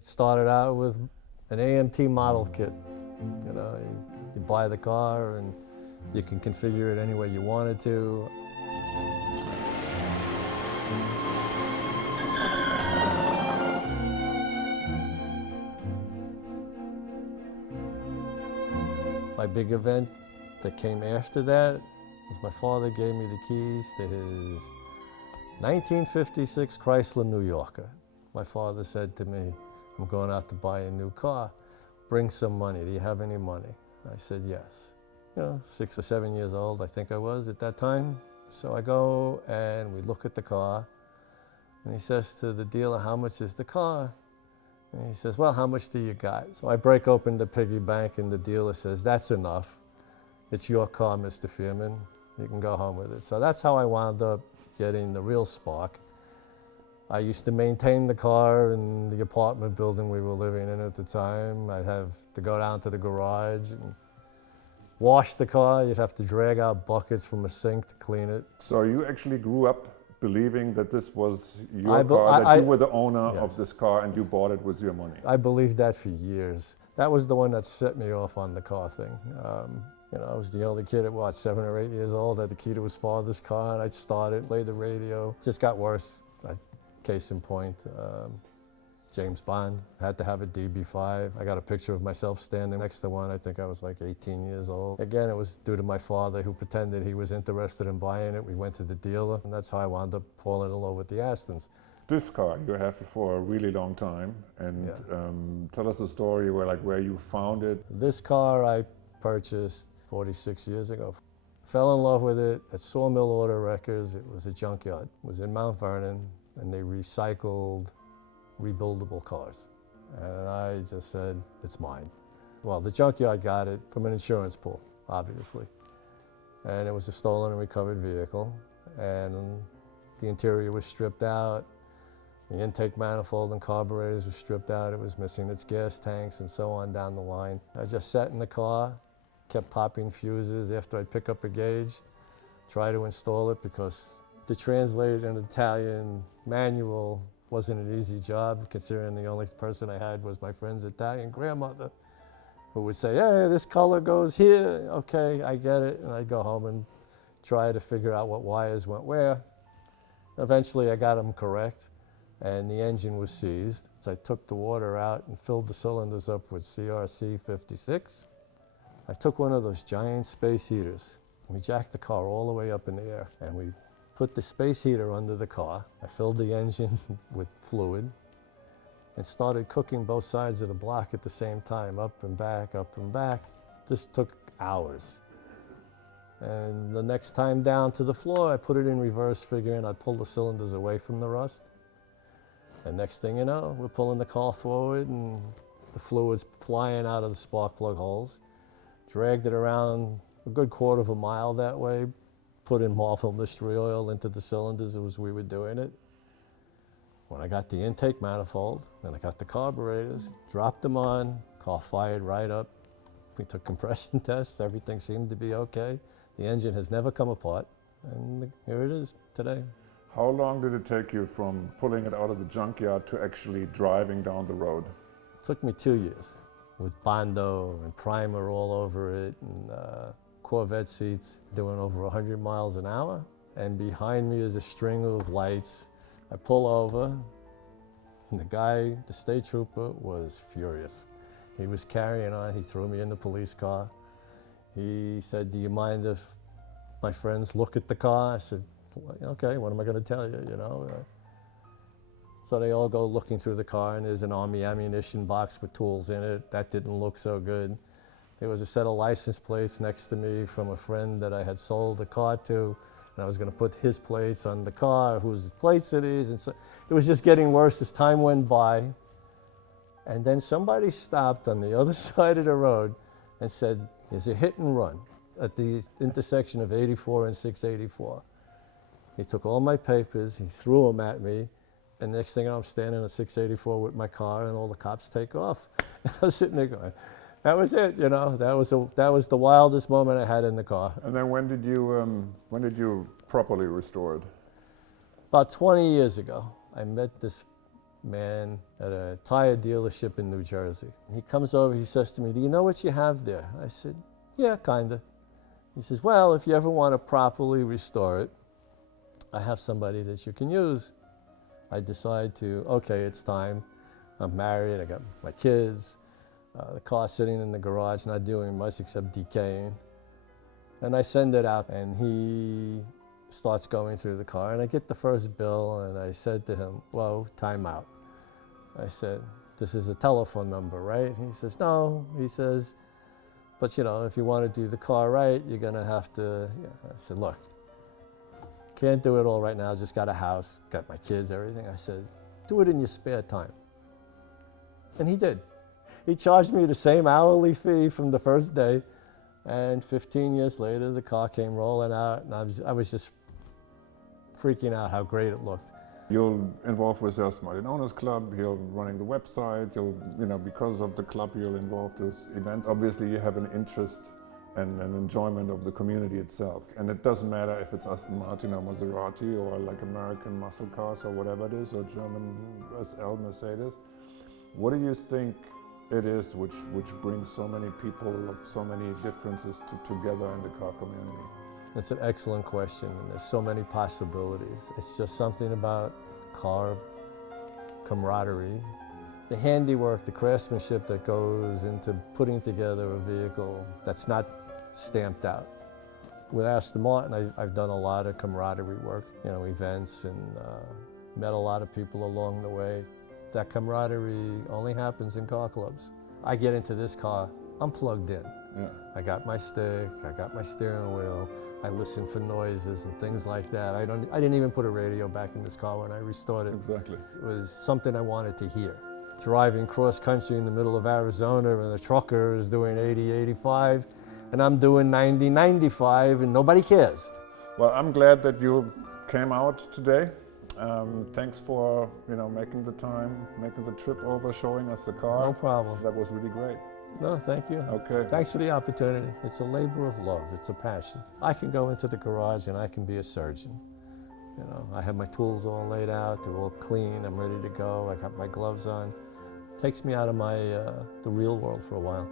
It started out with an AMT model kit. You buy the car and you can configure it any way you wanted to. My big event that came after that was my father gave me the keys to his 1956 Chrysler New Yorker. My father said to me, I'm going out to buy a new car. Bring some money. Do you have any money? I said, yes. 6 or 7 years old, I think I was at that time. So I go and we look at the car. And he says to the dealer, how much is the car? And he says, well, how much do you got? So I break open the piggy bank and the dealer says, that's enough. It's your car, Mr. Fierman. You can go home with it. So that's how I wound up getting the real spark. I used to maintain the car in the apartment building we were living in at the time. I'd have to go down to the garage and wash the car. You'd have to drag out buckets from a sink to clean it. So you actually grew up believing that this was your car, that you were the owner of this car and you bought it with your money? I believed that for years. That was the one that set me off on the car thing. I was the only kid at 7 or 8 years old, had the key to his father's car, and I'd start it, play the radio. It just got worse. Case in point, James Bond had to have a DB5. I got a picture of myself standing next to one. I think I was like 18 years old. Again, it was due to my father who pretended he was interested in buying it. We went to the dealer, and that's how I wound up falling in love with the Astons. This car you have for a really long time, and tell us a story where you found it. This car I purchased 46 years ago. Fell in love with it at Sawmill Auto Records. It was a junkyard. It was in Mount Vernon, and they recycled rebuildable cars. And I just said, it's mine. Well, the junkyard got it from an insurance pool, obviously. And it was a stolen and recovered vehicle. And the interior was stripped out. The intake manifold and carburetors were stripped out. It was missing its gas tanks and so on down the line. I just sat in the car, kept popping fuses after I'd pick up a gauge, try to install it because to translate an Italian manual wasn't an easy job, considering the only person I had was my friend's Italian grandmother, who would say, hey, this color goes here. Okay, I get it. And I'd go home and try to figure out what wires went where. Eventually, I got them correct, and the engine was seized. So I took the water out and filled the cylinders up with CRC 56. I took one of those giant space heaters, and we jacked the car all the way up in the air, and we put the space heater under the car. I filled the engine with fluid and started cooking both sides of the block at the same time, up and back, up and back. This took hours. And the next time down to the floor, I put it in reverse, figuring I'd pull the cylinders away from the rust. And next thing you know, we're pulling the car forward and the fluid's flying out of the spark plug holes. Dragged it around a good quarter of a mile that way, put in Marvel mystery oil into the cylinders as we were doing it. When I got the intake manifold, and I got the carburetors, dropped them on, car fired right up. We took compression tests, everything seemed to be okay. The engine has never come apart, and here it is today. How long did it take you from pulling it out of the junkyard to actually driving down the road? It took me 2 years, with Bondo and primer all over it, and Corvette seats doing over 100 miles an hour. And behind me is a string of lights. I pull over, and the guy, the state trooper, was furious. He was carrying on. He threw me in the police car. He said, do you mind if my friends look at the car? I said, okay, what am I going to tell you, So they all go looking through the car, and there's an Army ammunition box with tools in it. That didn't look so good. There was a set of license plates next to me from a friend that I had sold the car to, and I was going to put his plates on the car, whose plates it is, and so it was just getting worse as time went by. And then somebody stopped on the other side of the road and said, there's a hit and run at the intersection of 84 and 684. He took all my papers, he threw them at me, and next thing I'm standing at 684 with my car, and all the cops take off. I was sitting there going, that was it, that was the wildest moment I had in the car. And then when did you properly restore it? About 20 years ago, I met this man at a tire dealership in New Jersey. He comes over, he says to me, "Do you know what you have there?" I said, "Yeah, kinda." He says, "Well, if you ever want to properly restore it, I have somebody that you can use." I decide to, okay, it's time. I'm married, I got my kids, the car's sitting in the garage, not doing much except decaying. And I send it out, and he starts going through the car, and I get the first bill, and I said to him, "Whoa, time out." I said, "This is a telephone number, right?" He says, "No." He says, "But you know, if you want to do the car right, you're gonna have to," I said, "Look, can't do it all right now, just got a house, got my kids, everything." I said, "Do it in your spare time." And he did. He charged me the same hourly fee from the first day, and 15 years later, the car came rolling out, and I was just freaking out how great it looked. You're involved with the Smart Owners Club, you're running the website, because of the club, you're involved with events. Obviously, you have an interest and an enjoyment of the community itself. And it doesn't matter if it's Aston Martin or Maserati or like American muscle cars or whatever it is, or German SL Mercedes. What do you think it is which brings so many people of so many differences together in the car community? That's an excellent question, and there's so many possibilities. It's just something about car camaraderie, the handiwork, the craftsmanship that goes into putting together a vehicle that's not stamped out. With Aston Martin, I've done a lot of camaraderie work, events, and met a lot of people along the way. That camaraderie only happens in car clubs. I get into this car, I'm plugged in. Yeah. I got my stick, I got my steering wheel, I listen for noises and things like that. I didn't even put a radio back in this car when I restored it. Exactly. It was something I wanted to hear. Driving cross country in the middle of Arizona, and a trucker is doing 80, 85, and I'm doing 90, 95, and nobody cares. Well, I'm glad that you came out today. Thanks for making the time, making the trip over, showing us the car. No problem. That was really great. No, thank you. Okay. Thanks for the opportunity. It's a labor of love. It's a passion. I can go into the garage and I can be a surgeon. I have my tools all laid out. They're all clean. I'm ready to go. I got my gloves on. Takes me out of the real world for a while.